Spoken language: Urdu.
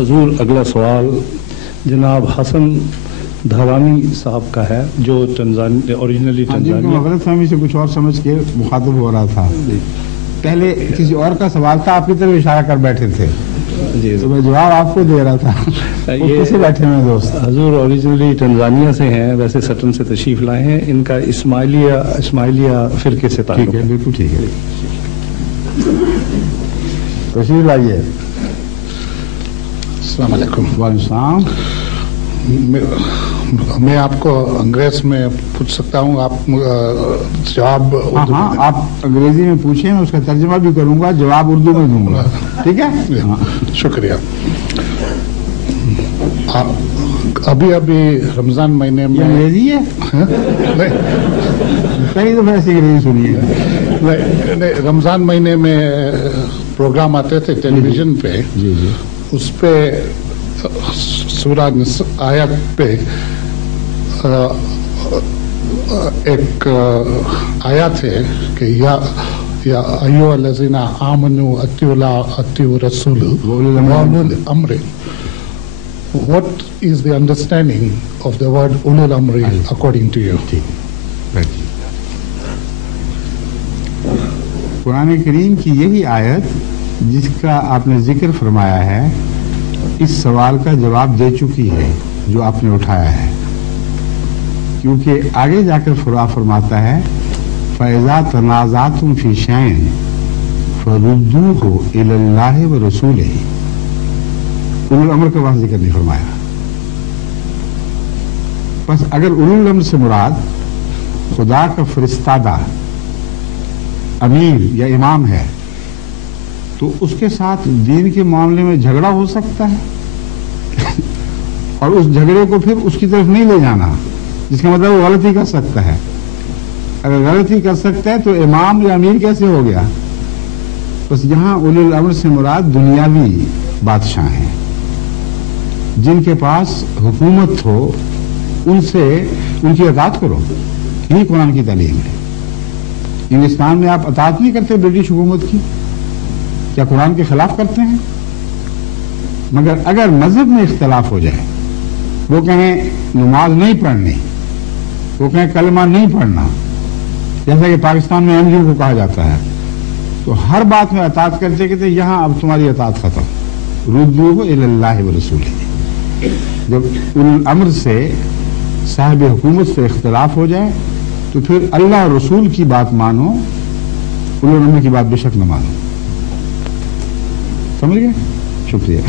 حضور اگلا سوال جناب حسن دھرانی صاحب کا ہے جو اوریجنلی غلط فہمی سے کچھ اور سمجھ کے مخاطب ہو رہا تھا. پہلے کسی اور کا سوال تھا, آپ کی طرف اشارہ کر بیٹھے تھے جی تو میں جواب آپ کو دے رہا تھا. وہ کیسے بیٹھے ہوئے دوست؟ حضور اوریجنلی ٹنزانیہ سے ہیں, ویسے سٹن سے تشریف لائے ہیں. ان کا اسماعیلیہ فرقے سے تعلق ہے. بالکل ٹھیک ہے, تشریف لائیے. السلام علیکم. وعلیکم السلام. میں آپ کو انگریز میں پوچھ سکتا ہوں, آپ جواب؟ ہاں, آپ انگریزی میں پوچھیں, میں اس کا ترجمہ بھی کروں گا, جواب اردو میں دوں گا. ٹھیک ہے, شکریہ. ابھی رمضان مہینے میں انگریزی ہے کئی دفعہ ایسی انگریزی سنیے. نہیں, رمضان مہینے میں پروگرام آتے تھے ٹیلی ویژن پہ. جی جی, اس پہ سورہ آیت پہ ایک آیات ہے کہ یا ایھا الذین آمنوا اطیعوا اللہ اطیعوا الرسول واولی الامر. What is the understanding of the word ulul amri according to you? قرآن کریم کی یہی آیت جس کا آپ نے ذکر فرمایا ہے اس سوال کا جواب دے چکی ہے جو آپ نے اٹھایا ہے, کیونکہ آگے جا کر فرماتا ہے فَإِذَا تَنَازَعْتُمْ فِي شَيْءٍ فَرُدُّوهُ إِلَى اللَّهِ وَرَسُولِهِ. اولو الامر کا وہاں ذکر نہیں فرمایا. بس اگر اولو الامر سے مراد خدا کا فرستادہ امیر یا امام ہے تو اس کے ساتھ دین کے معاملے میں جھگڑا ہو سکتا ہے اور اس جھگڑے کو پھر اس کی طرف نہیں لے جانا, جس کا مطلب وہ غلطی کر سکتا ہے. اگر غلطی کر سکتا ہے تو امام یا امیر کیسے ہو گیا؟ بس یہاں اولی الامر سے مراد دنیاوی بادشاہ ہیں جن کے پاس حکومت ہو, ان کی اطاعت کرو. یہی قرآن کی تعلیم ہے. انگلستان میں آپ اطاعت نہیں کرتے برٹش حکومت کی, کیا قرآن کے خلاف کرتے ہیں؟ مگر اگر مذہب میں اختلاف ہو جائے, وہ کہیں نماز نہیں پڑھنی, وہ کہیں کلمہ نہیں پڑھنا, جیسا کہ پاکستان میں ایم کو کہا جاتا ہے, تو ہر بات میں اطاعت کرتے کہتے یہاں اب تمہاری اطاعت ختم. ردوہ الی اللہ ورسولہ. جب الامر سے صاحب حکومت سے اختلاف ہو جائے تو پھر اللہ اور رسول کی بات مانو, الامر کی بات بے شک نہ مانو. سمجھ گئے؟ شکریہ.